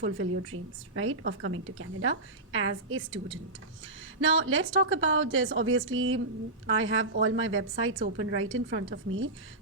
fulfill your dreams, right, of coming to Canada as a student. Now let's talk about this. Obviously I have all my websites open right in front of me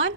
1,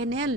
NL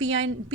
PNP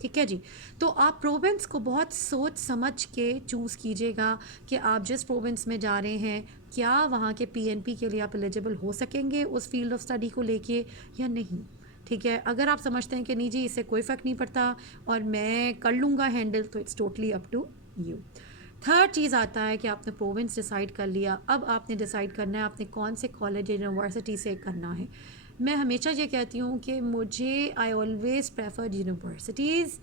ٹھیک ہے جی. تو آپ province کو بہت سوچ سمجھ کے choose کیجیے گا کہ آپ جس پروونس میں جا رہے ہیں کیا وہاں کے پی این پی کے لیے آپ ایلیجیبل ہو سکیں گے اس فیلڈ آف اسٹڈی کو لے کے یا نہیں. ٹھیک ہے, اگر آپ سمجھتے ہیں کہ نہیں جی اس سے کوئی فرق نہیں پڑتا اور میں کر لوں گا ہینڈل, تو it's totally up to you. Third چیز آتا ہے کہ آپ نے پروونس ڈیسائیڈ کر لیا, اب آپ نے ڈیسائیڈ کرنا ہے آپ نے کون سے کالج یونیورسٹی سے کرنا ہے. میں ہمیشہ یہ کہتی ہوں کہ مجھے I always prefer universities.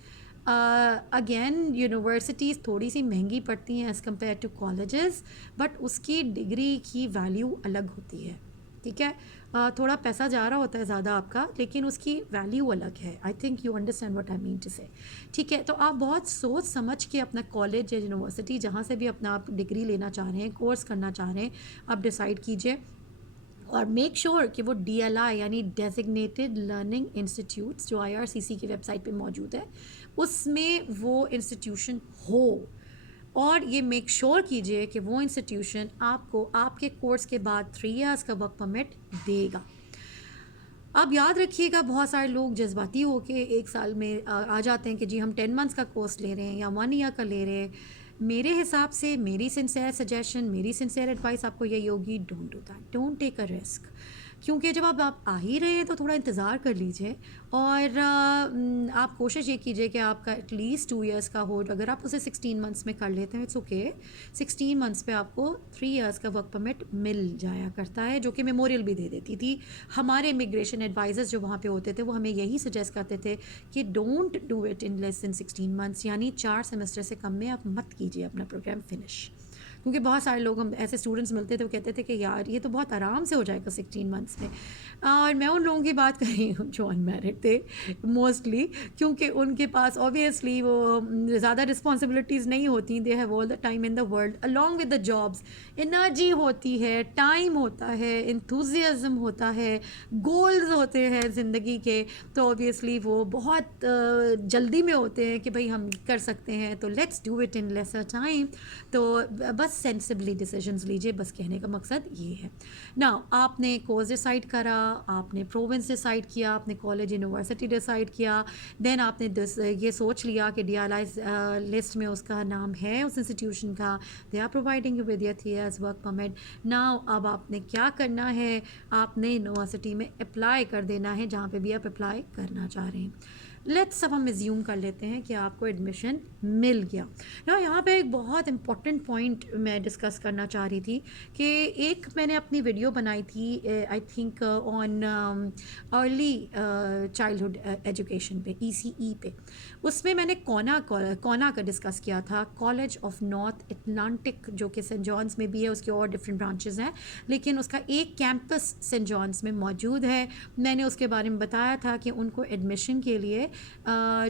Again universities تھوڑی سی مہنگی پڑتی ہیں as compare to colleges, but اس کی ڈگری کی ویلیو الگ ہوتی ہے. ٹھیک ہے, تھوڑا پیسہ جا رہا ہوتا ہے زیادہ آپ کا, لیکن اس کی ویلیو الگ ہے. I think you understand what I mean to say. ٹھیک ہے, تو آپ بہت سوچ سمجھ کے اپنا کالج یا یونیورسٹی جہاں سے بھی اپنا آپ ڈگری لینا چاہ رہے ہیں, کورس کرنا چاہ رہے ہیں, آپ ڈیسائیڈ کیجیے اور میک شیور کہ وہ ڈی ایل آئی یعنی ڈیزگنیٹڈ لرننگ انسٹیٹیوٹس جو آئی آر سی سی کی ویب سائٹ پہ موجود ہے اس میں وہ انسٹیٹیوشن ہو. اور یہ میک شیور کیجیے کہ وہ انسٹیٹیوشن آپ کو آپ کے کورس کے بعد 3 ایئرس کا ورک پرمٹ دے گا. اب یاد رکھیے گا بہت سارے لوگ جذباتی ہو کے ایک سال میں آ جاتے ہیں کہ جی ہم 10 منتھس کا کورس لے رہے ہیں یا 1 ایئر کا لے رہے ہیں. میرے حساب سے میری سنسیئر سجیشن, میری سنسیئر ایڈوائس آپ کو یہی ہوگی, don't do that, don't take a risk. کیونکہ جب آپ آ ہی رہے ہیں تو تھوڑا انتظار کر لیجیے اور آپ کوشش یہ کیجیے کہ آپ کا ایٹ لیسٹ 2 ایئرس کا ہو. اگر آپ اسے 16 منتھس میں کر لیتے ہیں اٹس اوکے. 16 منتھس پہ آپ کو 3 ایئرس کا ورک پرمٹ مل جایا کرتا ہے, جو کہ میموریل بھی دے دیتی تھی. ہمارے امیگریشن ایڈوائزرز جو وہاں پہ ہوتے تھے وہ ہمیں یہی سجیسٹ کرتے تھے کہ don't do it in less than 16 months, یعنی 4 سیمسٹر سے کم میں آپ مت کیجیے اپنا پروگرام فنش. کیونکہ بہت سارے لوگ ہم ایسے اسٹوڈنٹس ملتے تھے وہ کہتے تھے کہ یار یہ تو بہت آرام سے ہو جائے گا 16 منتھس میں. اور میں ان لوگوں کی بات کر رہی ہوں جو انمیرڈ تھے موسٹلی, کیونکہ ان کے پاس اوبیسلی وہ زیادہ رسپانسبلٹیز نہیں ہوتی. They have all the time in the world along with the jobs. Energy ہوتی ہے, ٹائم ہوتا ہے, انتھوزیازم ہوتا ہے, گولز ہوتے ہیں زندگی کے, تو اوبیسلی وہ بہت جلدی میں ہوتے ہیں کہ بھائی ہم کر سکتے ہیں تو let's do it in lesser time. تو بس سینسبلی ڈیسیجنز لیجیے, بس کہنے کا مقصد یہ ہے. نا آپ نے کورس ڈیسائیڈ کرا, آپ نے پروونس ڈیسائیڈ کیا, آپ نے کالج یونیورسٹی ڈیسائیڈ کیا, دین آپ نے یہ سوچ لیا کہ ڈی ایل آئی لسٹ میں اس کا نام ہے اس انسٹیٹیوشن کا, they are providing you with your 3 years work permit. Now اب آپ نے کیا کرنا ہے, آپ نے یونیورسٹی میں اپلائی کر دینا ہے جہاں پہ بھی آپ اپلائی کرنا چاہ رہے ہیں. لیٹس اب ہم ایزیوم کر لیتے ہیں کہ آپ کو ایڈمیشن مل گیا. یہاں پہ ایک بہت امپورٹنٹ پوائنٹ میں ڈسکس کرنا چاہ رہی تھی کہ ایک میں نے اپنی ویڈیو بنائی تھی I think on early childhood education پہ, ECE پہ. اس میں میں نے کونا کا ڈسکس کیا تھا, کالج آف نارتھ اٹلانٹک, جو کہ سینٹ جانس میں بھی ہے, اس کے اور ڈفرینٹ برانچز ہیں لیکن اس کا ایک کیمپس سینٹ جانس میں موجود ہے. میں نے اس کے بارے میں بتایا تھا کہ ان کو ایڈمیشن کے لیے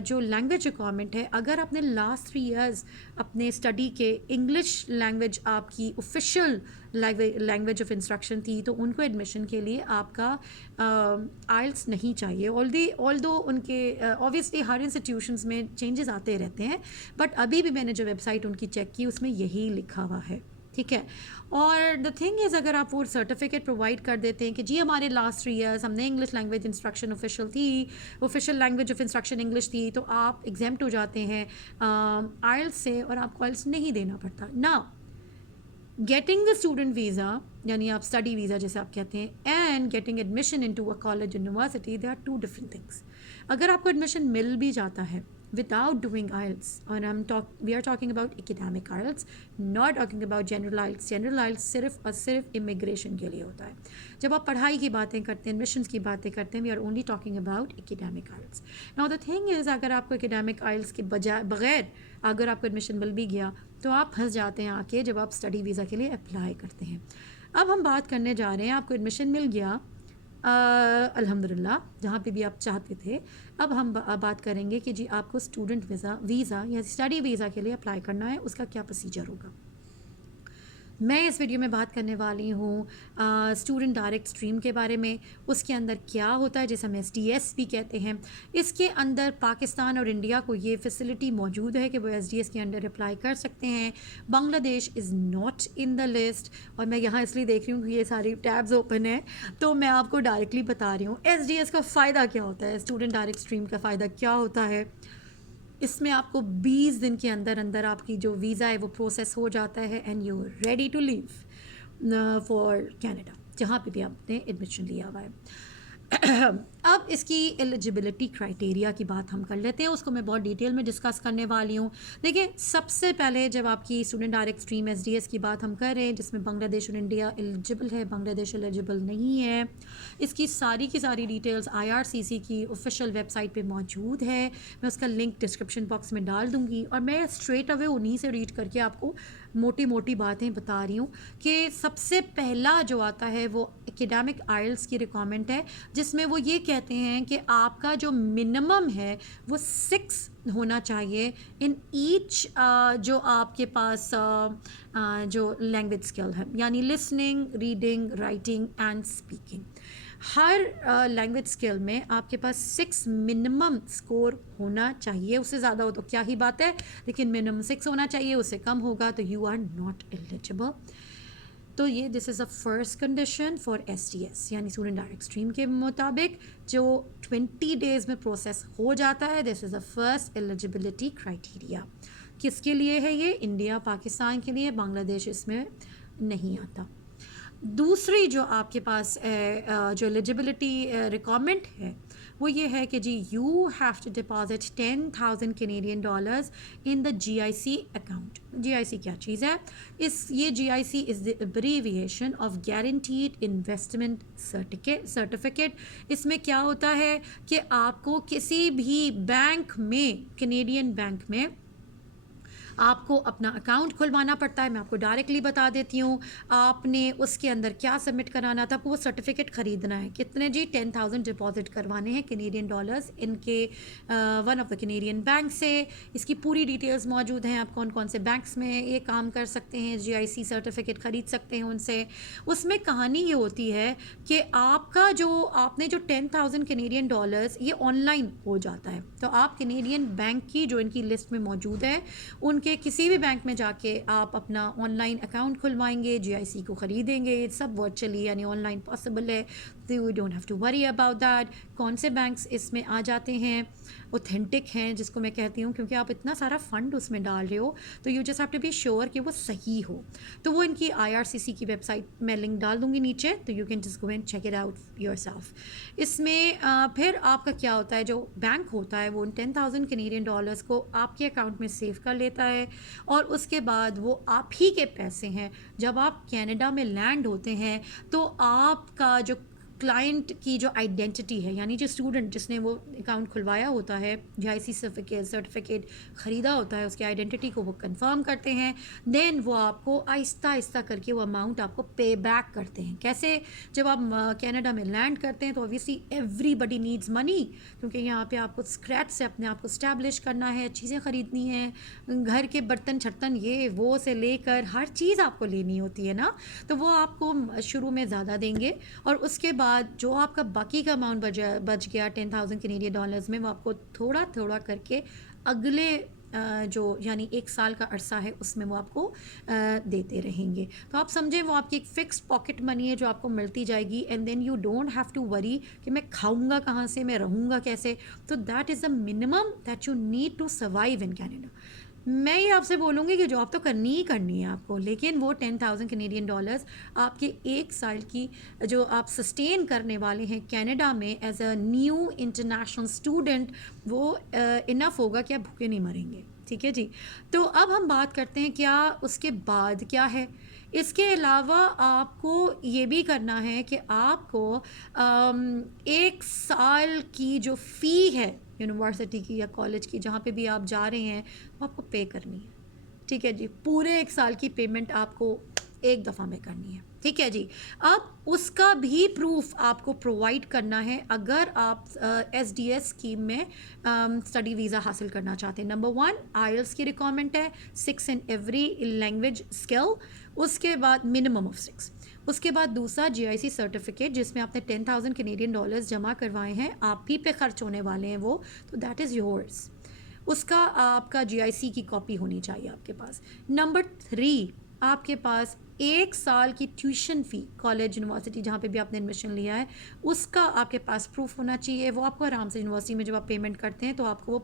جو لینگویج ریکوائرمنٹ ہے, اگر آپ نے لاسٹ 3 ایئرز اپنے اسٹڈی کے انگلش لینگویج آپ کی آفیشیل لینگویج آف انسٹرکشن تھی, تو ان کو ایڈمیشن کے لیے آپ کا آئلس نہیں چاہیے. آل دو ان کے اوبیسلی ہر انسٹیٹیوشنس میں چینجز آتے رہتے ہیں, بٹ ابھی بھی میں نے جو ویب سائٹ ان کی چیک کی اس میں یہی لکھا ہوا ہے. ٹھیک ہے, اور دا تھنگ از اگر آپ وہ سرٹیفکیٹ پرووائڈ کر دیتے ہیں کہ جی ہمارے لاسٹ 3 ایئرس ہم نے انگلش لینگویج انسٹرکشن آفیشیل تھی, official language of instruction English تھی, تو آپ ایگزیمپٹ ہو جاتے ہیں آئلس سے اور آپ کو آئلس نہیں دینا پڑتا. نا گیٹنگ دا اسٹوڈنٹ ویزا یعنی آپ اسٹڈی ویزا جیسے آپ کہتے ہیں, and getting admission into a college university, they are 2 different things. اگر آپ کو ایڈمیشن مل بھی جاتا ہے without doing IELTS, and we are talking about academic IELTS, not talking about general IELTS. general IELTS صرف اور صرف امیگریشن کے لیے ہوتا ہے. جب آپ پڑھائی کی باتیں کرتے ہیں, ایڈمیشنس کی باتیں کرتے ہیں, we are only talking about academic IELTS. Now the thing is اگر آپ کو academic IELTS کے بغیر اگر آپ کو ایڈمیشن مل بھی گیا تو آپ پھنس جاتے ہیں آ کے جب آپ اسٹڈی ویزا کے لیے اپلائی کرتے ہیں. اب ہم بات کرنے جا رہے ہیں, آپ کو ایڈمیشن مل گیا الحمد للہ جہاں پہ بھی آپ چاہتے تھے. اب ہم بات کریں گے کہ جی آپ کو اسٹوڈنٹ ویزا یا اسٹڈی ویزا کے لیے اپلائی کرنا ہے, اس کا کیا پروسیجر ہوگا. میں اس ویڈیو میں بات کرنے والی ہوں اسٹوڈنٹ ڈائریکٹ اسٹریم کے بارے میں. اس کے اندر کیا ہوتا ہے جسے ہم SDS بھی کہتے ہیں. اس کے اندر پاکستان اور انڈیا کو یہ فیسلٹی موجود ہے کہ وہ SDS کے انڈر اپلائی کر سکتے ہیں. بنگلہ دیش is not in the list, اور میں یہاں اس لیے دیکھ رہی ہوں کہ یہ ساری ٹیبز اوپن ہیں تو میں آپ کو ڈائریکٹلی بتا رہی ہوں SDS کا فائدہ کیا ہوتا ہے, اسٹوڈنٹ ڈائریکٹ اسٹریم کا فائدہ کیا ہوتا ہے. اس میں آپ کو 20 دن کے اندر اندر آپ کی جو ویزا ہے وہ پروسیس ہو جاتا ہے and you ready to leave for Canada, جہاں پہ بھی آپ نے ایڈمیشن لیا ہوا ہے. اب اس کی ایلیجبلٹی کرائٹیریا کی بات ہم کر لیتے ہیں، اس کو میں بہت ڈیٹیل میں ڈسکس کرنے والی ہوں. دیکھیں سب سے پہلے جب آپ کی student direct stream S D S کی بات ہم کر رہے ہیں جس میں بنگلہ دیش اور انڈیا ایلیجبل ہے، بنگلہ دیش ایلیجبل نہیں ہے، اس کی ساری ڈیٹیلز IRCC کی آفیشیل ویب سائٹ پہ موجود ہے. میں اس کا لنک ڈسکرپشن باکس میں ڈال دوں گی، اور میں اسٹریٹ اوے انہیں سے ریڈ کر کے آپ کو موٹی باتیں بتا رہی ہوں کہ سب سے پہلا جو آتا ہے وہ اکیڈیمک آئلس کی ریکوائرمنٹ ہے، جس میں وہ یہ کہتے ہیں کہ آپ کا جو منیمم ہے وہ 6 ہونا چاہیے ان ایچ جو آپ کے پاس جو لینگویج اسکل ہے، یعنی listening, reading, writing and speaking. Hare language skill میں آپ کے پاس 6 منیمم اسکور ہونا چاہیے. اس سے زیادہ ہو تو کیا ہی بات ہے، لیکن منیمم 6 ہونا چاہیے، اس سے کم ہوگا تو یو آر ناٹ ایلیجبل. تو یہ دس از اے فرسٹ کنڈیشن فار STS، یعنی اسٹوڈنٹ ڈائریکٹ اسٹریم کے مطابق جو 20 days میں پروسیس ہو جاتا ہے. دس از اے فرسٹ ایلیجبلٹی کرائٹیریا. کس کے لیے ہے یہ؟ انڈیا پاکستان کے لیے، بنگلہ دیش اس میں نہیں آتا. دوسری جو آپ کے پاس جو ایلیجبلٹی ریکوائرمنٹ ہے وہ یہ ہے کہ جی you have to deposit $10,000 in the GIC account. GIC کیا چیز ہے؟ یہ GIC is the abbreviation of guaranteed investment certificate. اس میں کیا ہوتا ہے کہ آپ کو کسی بھی بینک میں، کینیڈین بینک میں آپ کو اپنا اکاؤنٹ کھلوانا پڑتا ہے. میں آپ کو ڈائریکٹلی بتا دیتی ہوں، آپ نے اس کے اندر کیا سبمٹ کرانا تھا. آپ کو وہ سرٹیفکیٹ خریدنا ہے. کتنے جی؟ 10,000 ڈپازٹ کروانے ہیں $10 ان کے one of the Canadian bank سے. اس کی پوری ڈیٹیلز موجود ہیں، آپ کون سے بینکس میں یہ کام کر سکتے ہیں، GIC سرٹیفکیٹ خرید سکتے ہیں ان سے. اس میں کہانی یہ ہوتی ہے کہ آپ نے جو $10,000 یہ آن لائن ہو جاتا ہے. تو آپ کینیڈین بینک کی جو ان کی لسٹ میں موجود ہے ان کے کسی بھی بینک میں جا کے آپ اپنا آن لائن اکاؤنٹ کھلوائیں گے، GIC کو خریدیں گے. یہ سب ورچولی یعنی آن لائن پاسبل ہے. تو you don't have to worry about that. کون سے بینکس اس میں آ جاتے ہیں، اوتھینٹک ہیں جس کو میں کہتی ہوں، کیونکہ آپ اتنا سارا فنڈ اس میں ڈال رہے ہو تو you just have to be sure کہ وہ صحیح ہو. تو وہ ان کی IRCC کی ویب سائٹ میں لنک ڈال دوں گی نیچے، تو you can just go and check it out yourself. اس میں پھر آپ کا کیا ہوتا ہے، جو بینک ہوتا ہے وہ ان $10,000 کو آپ کے اکاؤنٹ میں سیو کر لیتا ہے، اور اس کے بعد وہ آپ ہی کے پیسے ہیں. جب آپ کینیڈا میں لینڈ ہوتے ہیں تو آپ کا جو کلائنٹ کی جو آئیڈینٹی ہے، یعنی جو اسٹوڈنٹ جس نے وہ اکاؤنٹ کھلوایا ہوتا ہے، GIC سرٹیفکیٹ خریدا ہوتا ہے، اس کی آئیڈینٹی کو وہ کنفرم کرتے ہیں. دین وہ آپ کو آہستہ آہستہ کر کے وہ اماؤنٹ آپ کو پے بیک کرتے ہیں. کیسے؟ جب آپ کینیڈا میں لینڈ کرتے ہیں تو اوبویسلی ایوری بڈی نیڈز منی، کیونکہ یہاں پہ آپ کو اسکریچ سے اپنے آپ کو اسٹیبلش کرنا ہے، چیزیں خریدنی ہیں، گھر کے برتن چھرتن یہ وہ سے لے کر ہر چیز آپ کو لینی ہوتی ہے نا. تو وہ آپ کو شروع میں زیادہ دیں گے، اور اس کے بعد جو آپ کا باقی کا اماؤنٹ بچ گیا $10,000 میں، وہ آپ کو تھوڑا تھوڑا کر کے اگلے جو یعنی 1 سال کا عرصہ ہے اس میں وہ آپ کو دیتے رہیں گے. تو آپ سمجھیں وہ آپ کی ایک فکسڈ پاکٹ منی ہے جو آپ کو ملتی جائے گی. And then you don't have to worry کہ میں کھاؤں گا کہاں سے، میں رہوں گا کیسے. تو that is the minimum that you need to survive in Canada. میں یہ آپ سے بولوں گی کہ جاب تو کرنی ہی کرنی ہے آپ کو، لیکن وہ $10,000 آپ کے 1 سال کی جو آپ سسٹین کرنے والے ہیں کینیڈا میں as a new international student, وہ انف ہوگا کہ آپ بھوکے نہیں مریں گے. ٹھیک ہے جی. تو اب ہم بات کرتے ہیں کیا اس کے بعد کیا ہے. اس کے علاوہ آپ کو یہ بھی کرنا ہے کہ آپ کو 1 سال کی جو فی ہے یونیورسٹی کی یا کالج کی، جہاں پہ بھی آپ جا رہے ہیں، وہ آپ کو پے کرنی ہے. ٹھیک ہے جی. پورے 1 سال کی پیمنٹ آپ کو ایک دفعہ میں کرنی ہے. ٹھیک ہے جی. اب اس کا بھی پروف آپ کو پرووائڈ کرنا ہے اگر آپ SDS اسکیم میں اسٹڈی ویزا حاصل کرنا چاہتے ہیں. نمبر 1 آئلس کی ریکوائرمنٹ ہے 6 ان ایوری لینگویج اسکل. اس کے بعد منیمم آف 6. اس کے بعد دوسرا GIC سرٹیفکیٹ جس میں آپ نے $10,000 جمع کروائے ہیں، آپ ہی پہ خرچ ہونے والے ہیں وہ، تو دیٹ از یورس. اس کا آپ کا GIC کی کاپی ہونی چاہیے آپ کے پاس. نمبر 3 آپ کے پاس 1 سال کی ٹیوشن فی کالج یونیورسٹی جہاں پہ بھی آپ نے ایڈمیشن لیا ہے اس کا آپ کے پاس پروف ہونا چاہیے. وہ آپ کو آرام سے یونیورسٹی میں جب آپ پیمنٹ کرتے ہیں تو آپ کو وہ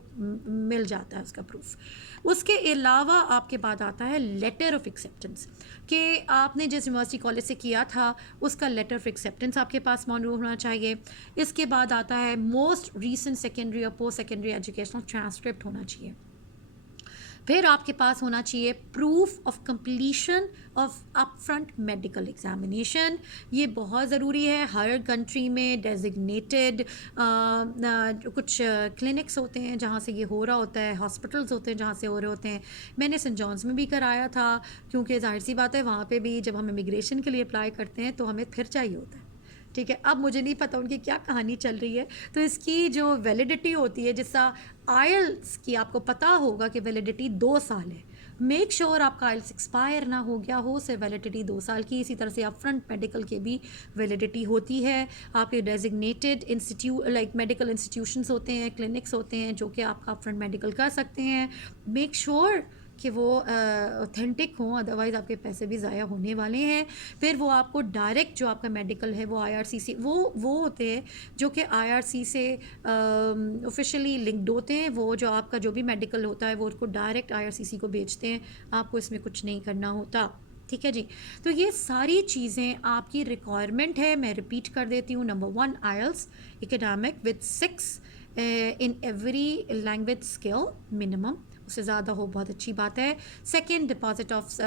مل جاتا ہے اس کا پروف. اس کے علاوہ آپ کے بعد آتا ہے لیٹر آف ایکسیپٹنس کہ آپ نے جس یونیورسٹی کالج سے کیا تھا اس کا لیٹر آف ایکسیپٹنس آپ کے پاس موجود ہونا چاہیے. اس کے بعد آتا ہے موسٹ ریسنٹ سیکنڈری اور پوسٹ سیکنڈری ایجوکیشنل ٹرانسکرپٹ ہونا چاہیے. پھر آپ کے پاس ہونا چاہیے proof of completion of up front medical examination. یہ بہت ضروری ہے. ہر کنٹری میں ڈیزگنیٹڈ کچھ کلینکس ہوتے ہیں جہاں سے یہ ہو رہا ہوتا ہے, ہاسپٹلس ہوتے ہیں جہاں سے ہو رہے ہوتے ہیں. میں نے سینٹ جانس میں بھی کرایا تھا کیونکہ ظاہر سی بات ہے وہاں پہ بھی جب ہم امیگریشن کے لیے اپلائی کرتے ہیں تو ہمیں پھر چاہیے ہوتا ہے. ٹھیک ہے, اب مجھے نہیں پتہ ان کی کیا کہانی چل رہی ہے. تو اس کی جو ویلیڈیٹی ہوتی ہے, جس طرح آئلس کی آپ کو پتہ ہوگا کہ ویلیڈیٹی 2 سال ہے, میک شور آپ کا آئلس ایکسپائر نہ ہو گیا ہو, سے ویلیڈیٹی 2 سال کی. اسی طرح سے آپ فرنٹ میڈیکل کے بھی ویلیڈیٹی ہوتی ہے. آپ کے ڈیزگنیٹڈ لائک میڈیکل انسٹیٹیوشنس ہوتے ہیں, کلینکس ہوتے ہیں جو کہ آپ کا فرنٹ میڈیکل کر سکتے ہیں. میک شور کہ وہ اوتھینٹک ہوں, ادروائز آپ کے پیسے بھی ضائع ہونے والے ہیں. پھر وہ آپ کو ڈائریکٹ جو آپ کا میڈیکل ہے وہ آئی آر سی سی وہ ہوتے ہیں جو کہ آئی آر سی سے آفیشیلی لنکڈ ہوتے ہیں. وہ جو آپ کا جو بھی میڈیکل ہوتا ہے وہ اس کو ڈائریکٹ آئی آر سی سی کو بیچتے ہیں, آپ کو اس میں کچھ نہیں کرنا ہوتا. ٹھیک ہے جی. تو یہ ساری چیزیں آپ کی ریکوائرمنٹ ہے. میں ریپیٹ کر دیتی ہوں. Number 1 IELTS academic with 6 in every language skill minimum, اس سے زیادہ ہو بہت اچھی بات ہے. Second, deposit of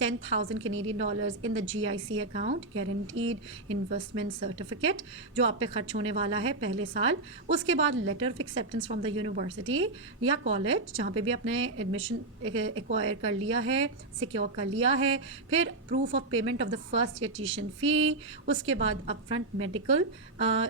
$10,000 in the G I C account, guaranteed investment certificate جو آپ پہ خرچ ہونے والا ہے پہلے سال. اس کے بعد letter of acceptance from the university یا کالج جہاں پہ بھی آپ نے ایڈمیشن ایکوائر کر لیا ہے, سیکیور کر لیا ہے. پھر proof of payment of the first year tuition fee. اس کے بعد اپ فرنٹ میڈیکل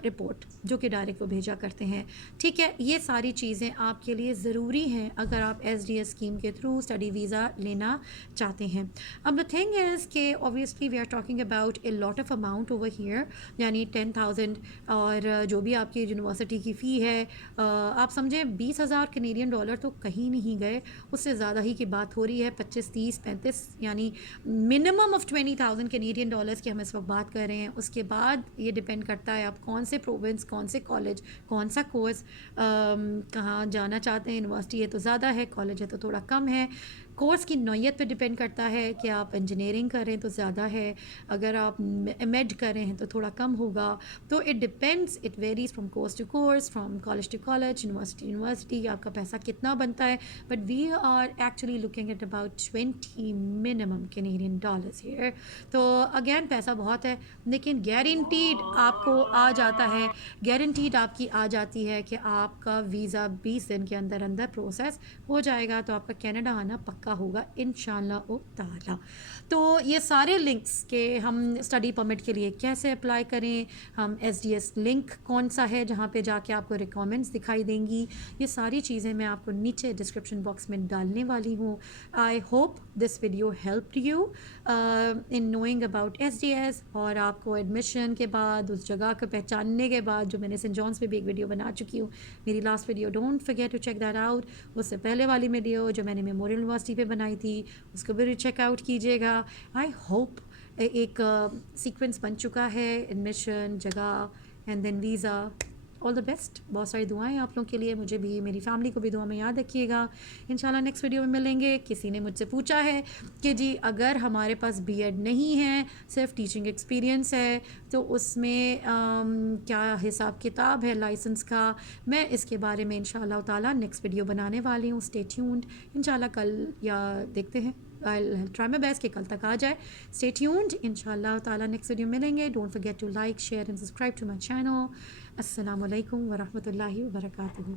رپورٹ جو کہ ڈائریکٹ وہ بھیجا کرتے ہیں. ٹھیک ہے, یہ ساری چیزیں آپ کے لیے ضروری ہیں اگر آپ ایس ڈی ایس اسکیم کے تھرو اسٹڈی ویزا لینا چاہتے ہیں. اب دا تھنگ از کہ obviously we are talking about a lot of amount over here, یعنی 10,000 اور جو بھی آپ کی یونیورسٹی کی فی ہے آپ سمجھیں $20,000 تو کہیں نہیں گئے, اس سے زیادہ ہی کی بات ہو رہی ہے. 25, 30, 35 یعنی منیمم آف $20,000 کی ہم اس وقت بات کر رہے ہیں. اس کے بعد یہ ڈپینڈ کرتا ہے آپ کون سے پروونس, کون سے کالج, کون سا کورس کہاں جانا چاہتے ہیں. یونیورسٹی ہے تو زیادہ ہے, کالج ہے تو تھوڑا کم ہے. کورس کی نوعیت پہ ڈپینڈ کرتا ہے کہ آپ انجینئرنگ کریں تو زیادہ ہے, اگر آپ میڈ کریں ہیں تو تھوڑا کم ہوگا. تو it depends, it varies from course to course, from college to college, university university, آپ کا پیسہ کتنا بنتا ہے. But we are actually looking at about $20 minimum here. تو اگین پیسہ بہت ہے لیکن گارنٹیڈ آپ کو آ جاتا ہے, گارنٹیڈ آپ کی آ جاتی ہے کہ آپ کا ویزا 20 دن کے اندر اندر پروسیس ہو جائے گا. تو آپ کا کینیڈا آنا پکا ہوگا انشاءاللہ تعالی. تو یہ سارے لنکس کہ ہم اسٹڈی پرمٹ کے لیے کیسے اپلائی کریں, ہم ایس ڈی ایس لنک کون سا ہے جہاں پہ جا کے آپ کو ریکوائرمنٹس دکھائی دیں گی, یہ ساری چیزیں میں آپ کو نیچے ڈسکرپشن باکس میں ڈالنے والی ہوں. I hope this video help you in knowing about S D S, اور آپ کو ایڈمیشن کے بعد اس جگہ کو پہچاننے کے بعد, جو میں نے سینٹ جانس پہ بھی ایک ویڈیو بنا چکی ہوں, میری last video, don't forget to check that out. اس سے پہلے والی ویڈیو جو میں نے میموریل یونیورسٹی پہ بنائی تھی اس کو بھی چیک آؤٹ کیجیے گا. آئی ہوپ ایک سیکوینس بن چکا ہے, ایڈمیشن, جگہ and then visa. All the best. بہت ساری دعائیں آپ لوگوں کے لیے, مجھے بھی, میری فیملی کو بھی دعا میں یاد رکھیے گا. انشاءاللہ نیکسٹ ویڈیو میں ملیں گے. کسی نے مجھ سے پوچھا ہے کہ جی اگر ہمارے پاس بی ایڈ نہیں ہے, صرف ٹیچنگ ایکسپیرینس ہے, تو اس میں کیا حساب کتاب ہے لائسنس کا. میں اس کے بارے میں انشاءاللہ تعالیٰ نیکسٹ ویڈیو بنانے والی ہوں. Stay tuned. انشاءاللہ کل یا دیکھتے ہیں, I'll try my best کہ کل تک آ جائے. Stay tuned. انشاءاللہ تعالیٰ نیکسٹ ویڈیو ملیں گے. Don't forget to like, share and subscribe to my channel. السلام علیکم ورحمۃ اللہ وبرکاتہ.